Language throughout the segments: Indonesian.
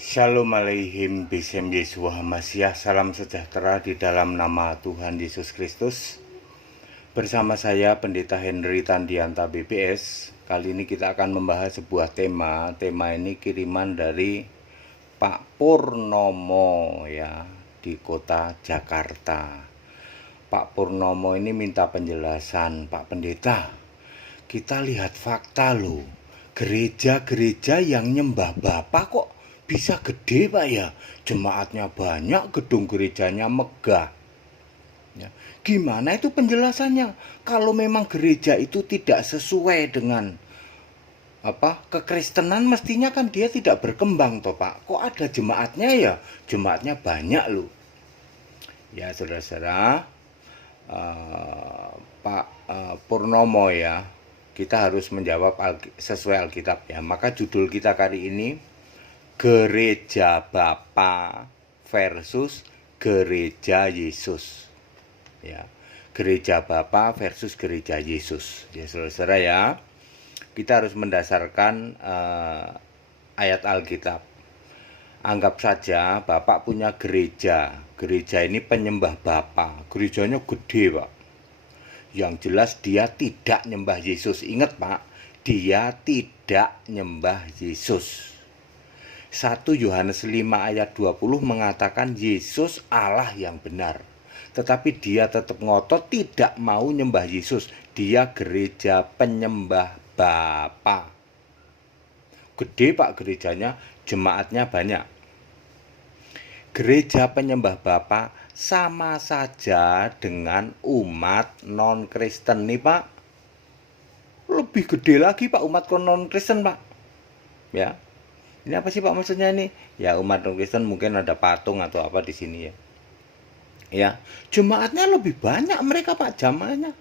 Shalom aleihim bisem Yeshua Hamasyah. Salam sejahtera di dalam nama Tuhan Yesus Kristus. Bersama saya Pendeta Henry Tandianta BPS. Kali ini kita akan membahas sebuah tema. Tema ini kiriman dari Pak Purnomo ya, di kota Jakarta. Pak Purnomo ini minta penjelasan. Pak Pendeta, kita lihat fakta loh. Gereja-gereja yang nyembah Bapak kok bisa gede Pak ya, jemaatnya banyak, gedung gerejanya megah ya. Gimana itu penjelasannya? Kalau memang gereja itu tidak sesuai dengan kekristenan, mestinya kan dia tidak berkembang toh Pak. Kok ada jemaatnya ya? Jemaatnya banyak loh ya saudara-saudara. Pak Purnomo ya, kita harus menjawab sesuai Alkitab ya. Maka judul kita kali ini Gereja Bapa versus Gereja Yesus ya. Gereja Bapa versus Gereja Yesus ya saudara ya. Kita harus mendasarkan ayat Alkitab. Anggap saja Bapak punya gereja. Gereja ini penyembah Bapa. Gerejanya gede Pak. Yang jelas dia tidak nyembah Yesus. Ingat Pak, dia tidak nyembah Yesus. 1 Yohanes 5 ayat 20 mengatakan Yesus Allah yang benar. Tetapi dia tetap ngotot tidak mau nyembah Yesus. Dia gereja penyembah Bapa. Gede Pak gerejanya, jemaatnya banyak. Gereja penyembah Bapa sama saja dengan umat non-Kristen nih Pak. Lebih gede lagi Pak umat non-Kristen Pak. Ya. Ini apa sih Pak maksudnya ini? Ya umat non-Kristen mungkin ada patung atau apa di sini ya. Ya, jemaatnya lebih banyak mereka Pak, jamaahnya.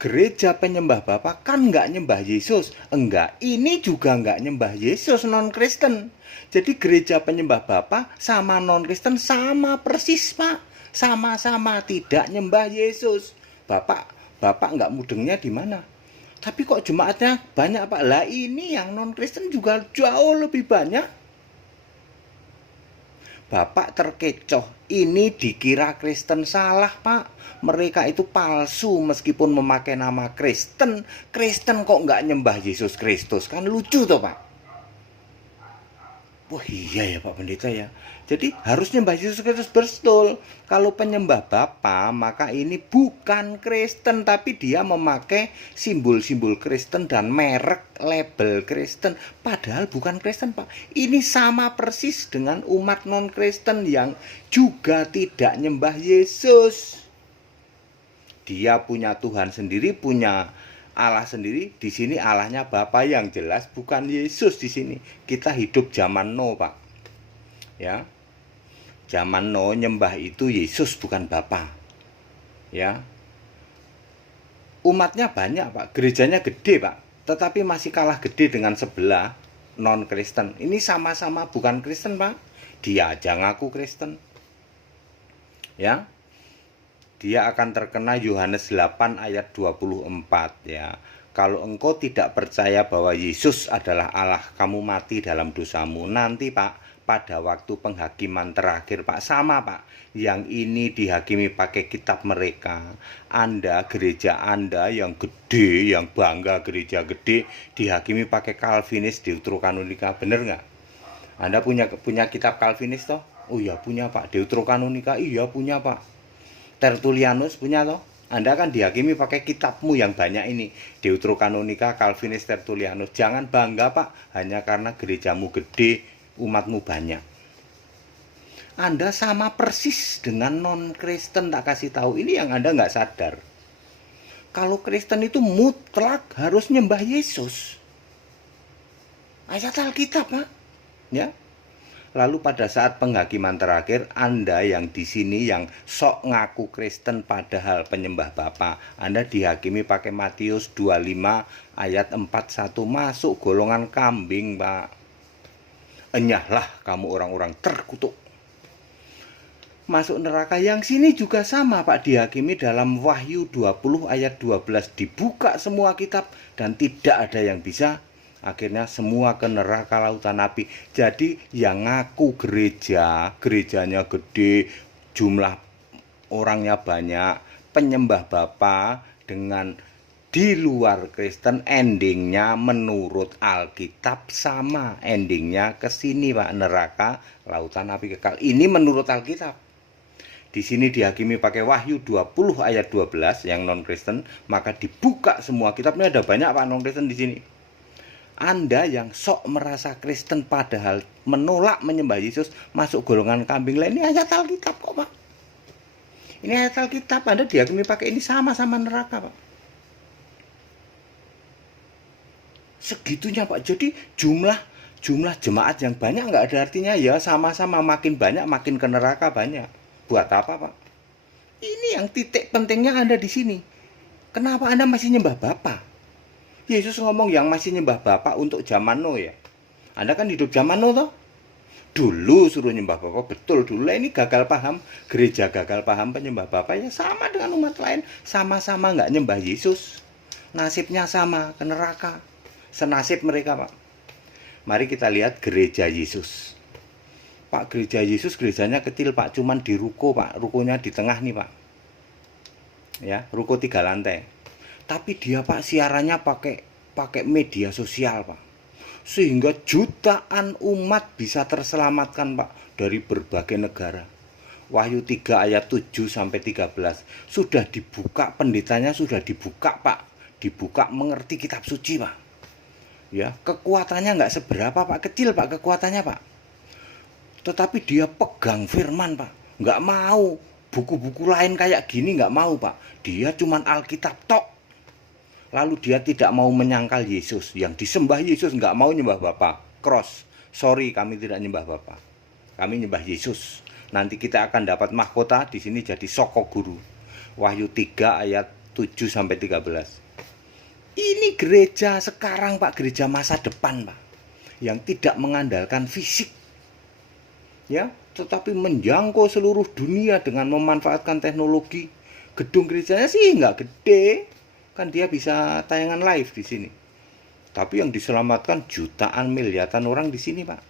Gereja penyembah Bapa kan nggak nyembah Yesus. Enggak, ini juga nggak nyembah Yesus non-Kristen. Jadi gereja penyembah Bapa sama non-Kristen sama persis Pak. Sama-sama tidak nyembah Yesus. Bapak nggak mudengnya di mana? Tapi kok jemaatnya banyak Pak? Lah ini yang non-Kristen juga jauh lebih banyak. Bapak terkecoh. Ini dikira Kristen, salah Pak. Mereka itu palsu meskipun memakai nama Kristen. Kristen kok nggak nyembah Yesus Kristus? Kan lucu toh Pak. Wah iya ya Pak Pendeta ya. Jadi harus nyembah Yesus Kristus betul. Kalau penyembah Bapa maka ini bukan Kristen, tapi dia memakai simbol-simbol Kristen dan merek label Kristen. Padahal bukan Kristen Pak. Ini sama persis dengan umat non-Kristen yang juga tidak nyembah Yesus. Dia punya Tuhan sendiri, punya Allah sendiri. Di sini Allahnya Bapa yang jelas, bukan Yesus di sini. Kita hidup zaman No Pak. Ya. Zaman No nyembah itu Yesus bukan Bapa. Ya. Umatnya banyak Pak, gerejanya gede Pak, tetapi masih kalah gede dengan sebelah non-Kristen. Ini sama-sama bukan Kristen Pak. Dia aja ngaku Kristen. Ya. Dia akan terkena Yohanes 8 ayat 24 ya. Kalau engkau tidak percaya bahwa Yesus adalah Allah, kamu mati dalam dosamu. Nanti Pak, pada waktu penghakiman terakhir Pak, sama Pak. Yang ini dihakimi pakai kitab mereka. Anda, gereja Anda yang gede, yang bangga gereja gede, dihakimi pakai Calvinis Deuterokanonika, bener nggak? Anda punya kitab Calvinis toh? Oh iya punya Pak. Deuterokanonika, iya punya Pak. Tertullianus punya toh? Anda kan dihakimi pakai kitabmu yang banyak ini, Deuterokanonika, Calvinis, Tertullianus. Jangan bangga Pak, hanya karena gerejamu gede, umatmu banyak. Anda sama persis dengan non-Kristen, tak kasih tahu. Ini yang Anda nggak sadar. Kalau Kristen itu mutlak harus nyembah Yesus. Ayat Alkitab Pak. Ya. Lalu pada saat penghakiman terakhir, Anda yang di sini yang sok ngaku Kristen padahal penyembah Bapa, Anda dihakimi pakai Matius 25 ayat 41, masuk golongan kambing Pak. Enyahlah kamu orang-orang terkutuk. Masuk neraka. Yang sini juga sama Pak, dihakimi dalam Wahyu 20 ayat 12, dibuka semua kitab dan tidak ada yang bisa Akhirnya semua ke neraka lautan api. Jadi yang ngaku gerejanya gede, jumlah orangnya banyak, penyembah Bapa dengan di luar Kristen, endingnya menurut Alkitab sama, endingnya ke sini Pak, neraka lautan api kekal. Ini menurut Alkitab. Di sini dihakimi pakai Wahyu 20 ayat 12 yang non Kristen, maka dibuka semua kitabnya. Ada banyak Pak non Kristen di sini. Anda yang sok merasa Kristen padahal menolak menyembah Yesus masuk golongan kambing lain. Ini ayat Alkitab kok Pak. Ini ayat Alkitab, Anda dihakimi pakai ini, sama-sama neraka Pak. Segitunya Pak. Jadi jumlah jemaat yang banyak nggak ada artinya, ya sama-sama, makin banyak makin ke neraka banyak. Buat apa Pak? Ini yang titik pentingnya Anda di sini. Kenapa Anda masih nyembah Bapa? Yesus ngomong yang masih nyembah Bapa untuk zaman Nuh ya. Anda kan hidup zaman Nuh toh? Dulu suruh nyembah Bapa, betul dulu. Ini gagal paham, gereja gagal paham penyembah Bapa ya sama dengan umat lain, sama-sama nggak nyembah Yesus. Nasibnya sama, ke neraka. Senasib mereka Pak. Mari kita lihat gereja Yesus. Pak, gereja Yesus gerejanya kecil Pak, cuman di ruko Pak, rukonya di tengah nih Pak. Ya, ruko 3 lantai. Tapi dia Pak siarannya pakai media sosial Pak, sehingga jutaan umat bisa terselamatkan Pak dari berbagai negara. Wahyu 3 ayat 7 sampai 13 sudah dibuka, pendetanya sudah dibuka Pak, dibuka mengerti kitab suci Pak. Ya, kekuatannya nggak seberapa Pak, kecil Pak kekuatannya Pak. Tetapi dia pegang firman Pak, nggak mau buku-buku lain kayak gini, nggak mau Pak. Dia cuman Alkitab tok. Lalu dia tidak mau menyangkal Yesus. Yang disembah Yesus, nggak mau nyembah Bapa. Cross. Sorry, kami tidak nyembah Bapa. Kami nyembah Yesus. Nanti kita akan dapat mahkota di sini jadi soko guru. Wahyu 3 ayat 7 sampai 13. Ini gereja sekarang Pak, gereja masa depan Pak. Yang tidak mengandalkan fisik. Ya, tetapi menjangkau seluruh dunia dengan memanfaatkan teknologi. Gedung gerejanya sih nggak gede. Kan dia bisa tayangan live di sini. Tapi yang diselamatkan jutaan miliaran orang di sini Pak.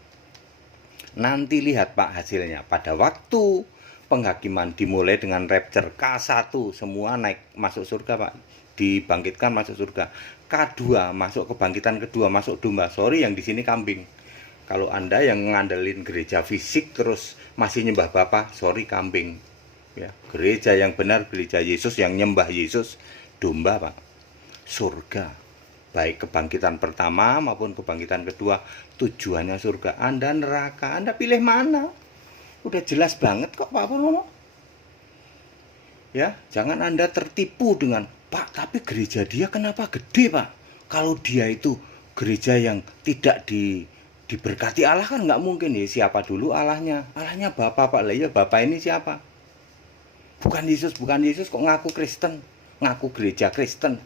Nanti lihat Pak hasilnya. Pada waktu penghakiman dimulai dengan rapture K1, semua naik masuk surga Pak. Dibangkitkan masuk surga. K2 masuk kebangkitan kedua, masuk domba. Sorry yang di sini kambing. Kalau Anda yang ngandelin gereja fisik terus masih nyembah Bapa, sorry kambing. Ya, gereja yang benar, gereja Yesus yang nyembah Yesus, domba Pak. Surga, baik kebangkitan pertama maupun kebangkitan kedua, tujuannya surga. Anda neraka, Anda pilih mana? Udah jelas banget kok Pak Purnomo. Ya, jangan Anda tertipu dengan Pak, tapi gereja dia kenapa gede Pak? Kalau dia itu gereja yang tidak diberkati Allah kan nggak mungkin ya. Siapa dulu Allahnya? Allahnya Bapa Pak. Lah ya Bapa ini siapa? Bukan Yesus kok ngaku Kristen, ngaku gereja Kristen.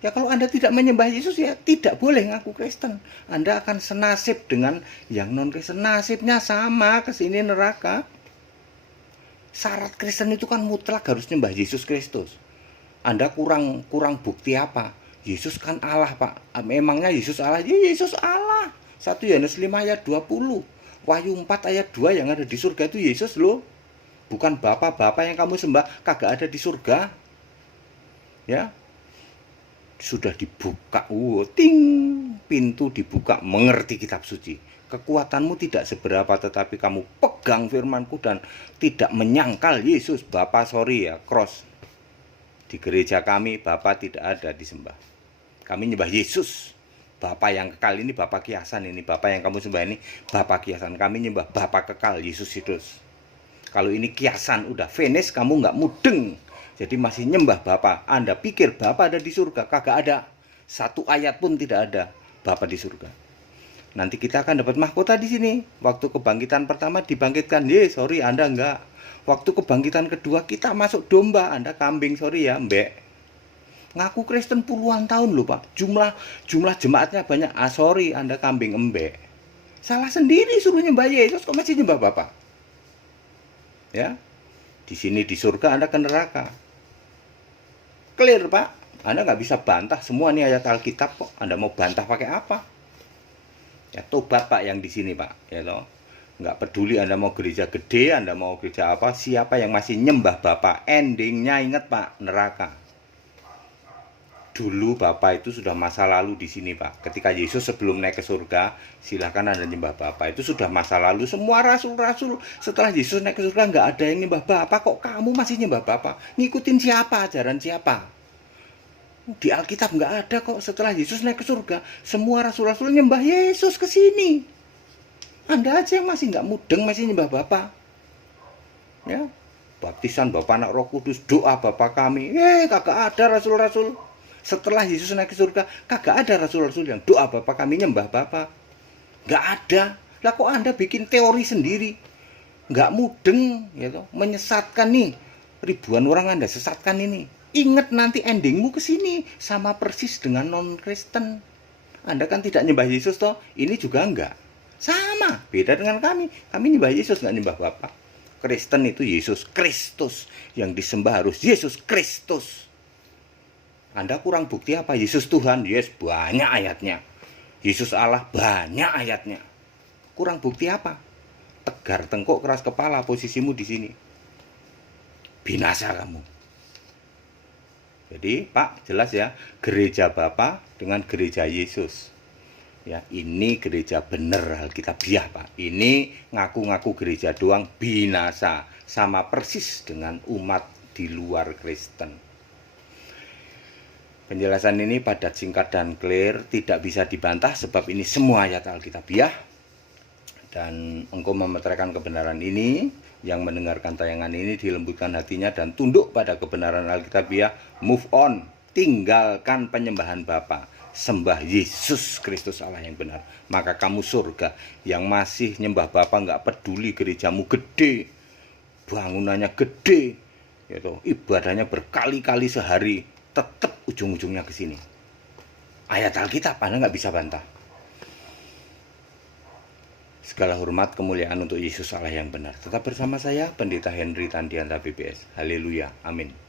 Ya kalau Anda tidak menyembah Yesus ya tidak boleh ngaku Kristen. Anda akan senasib dengan yang non Kristen. Nasibnya sama, ke sini neraka. Syarat Kristen itu kan mutlak harus nyembah Yesus Kristus. Anda kurang bukti apa? Yesus kan Allah Pak. Memangnya Yesus Allah? Ya Yesus Allah. 1 Yohanes 5 ayat 20. Wahyu 4 ayat 2 yang ada di surga itu Yesus loh. Bukan Bapa yang kamu sembah kagak ada di surga. Ya. Sudah dibuka, ting, pintu dibuka, mengerti kitab suci. Kekuatanmu tidak seberapa, tetapi kamu pegang firmanku dan tidak menyangkal Yesus. Bapa sorry ya, cross. Di gereja kami Bapa tidak ada disembah. Kami nyembah Yesus. Bapa yang kekal ini Bapa kiasan, ini Bapa yang kamu sembah ini Bapa kiasan. Kami nyembah Bapa kekal, Yesus Kristus. Kalau ini kiasan udah finish, kamu nggak mudeng. Jadi masih nyembah Bapa. Anda pikir Bapa ada di surga? Kagak ada. Satu ayat pun tidak ada Bapa di surga. Nanti kita akan dapat mahkota di sini. Waktu kebangkitan pertama dibangkitkan, sorry Anda enggak. Waktu kebangkitan kedua kita masuk domba, Anda kambing, sorry ya mbek. Ngaku Kristen puluhan tahun loh Pak. Jumlah jemaatnya banyak. Sorry Anda kambing embek. Salah sendiri suruh nyembah Yesus, kok masih nyembah Bapa? Ya. Di sini di surga Anda ke neraka. Clear Pak. Anda nggak bisa bantah semua nih ayat Alkitab kok. Anda mau bantah pakai apa? Ya tobat Pak yang di sini Pak, ya toh. Nggak peduli Anda mau gereja gede, Anda mau gereja apa, siapa yang masih nyembah Bapak, endingnya ingat Pak, neraka. Dulu Bapak itu sudah masa lalu di sini Pak. Ketika Yesus sebelum naik ke surga, silakan Anda nyembah Bapak. Itu sudah masa lalu. Semua rasul-rasul setelah Yesus naik ke surga nggak ada yang nyembah Bapak. Kok kamu masih nyembah Bapak? Ngikutin siapa? Ajaran siapa? Di Alkitab nggak ada kok. Setelah Yesus naik ke surga, semua rasul-rasul nyembah Yesus ke sini. Anda aja yang masih nggak mudeng, masih nyembah Bapak. Ya, baptisan Bapak Anak Roh Kudus, doa Bapak kami. Kagak ada rasul-rasul. Setelah Yesus naik ke surga, kagak ada rasul-rasul yang doa Bapak kami, nyembah Bapak. Nggak ada. Lah kok Anda bikin teori sendiri? Nggak mudeng, gitu. Menyesatkan nih. Ribuan orang Anda sesatkan ini. Ingat nanti endingmu ke sini. Sama persis dengan non-Kristen. Anda kan tidak nyembah Yesus toh? Ini juga enggak. Sama, beda dengan kami. Kami nyembah Yesus, nggak nyembah Bapak. Kristen itu Yesus Kristus. Yang disembah harus Yesus Kristus. Anda kurang bukti apa? Yesus Tuhan, yes, banyak ayatnya. Yesus Allah, banyak ayatnya. Kurang bukti apa? Tegar tengkuk, keras kepala, posisimu di sini. Binasa kamu. Jadi, Pak, jelas ya, gereja Bapak dengan gereja Yesus. Ya, ini gereja bener Alkitabiah, Pak. Ini ngaku-ngaku gereja doang, binasa. Sama persis dengan umat di luar Kristen. Penjelasan ini padat, singkat, dan clear, tidak bisa dibantah sebab ini semua ayat Alkitabiah. Dan engkau memeteraikan kebenaran ini, yang mendengarkan tayangan ini dilembutkan hatinya dan tunduk pada kebenaran Alkitabiah, move on, tinggalkan penyembahan Bapa, sembah Yesus Kristus Allah yang benar. Maka kamu surga. Yang masih nyembah Bapa nggak peduli gerejamu gede, bangunannya gede, gitu, ibadahnya berkali-kali sehari, tetap ujung-ujungnya ke sini. Ayat Alkitab Anda nggak bisa bantah. Segala hormat kemuliaan untuk Yesus Allah yang benar. Tetap bersama saya, Pendeta Henry Tandianta BPS. Haleluya, amin.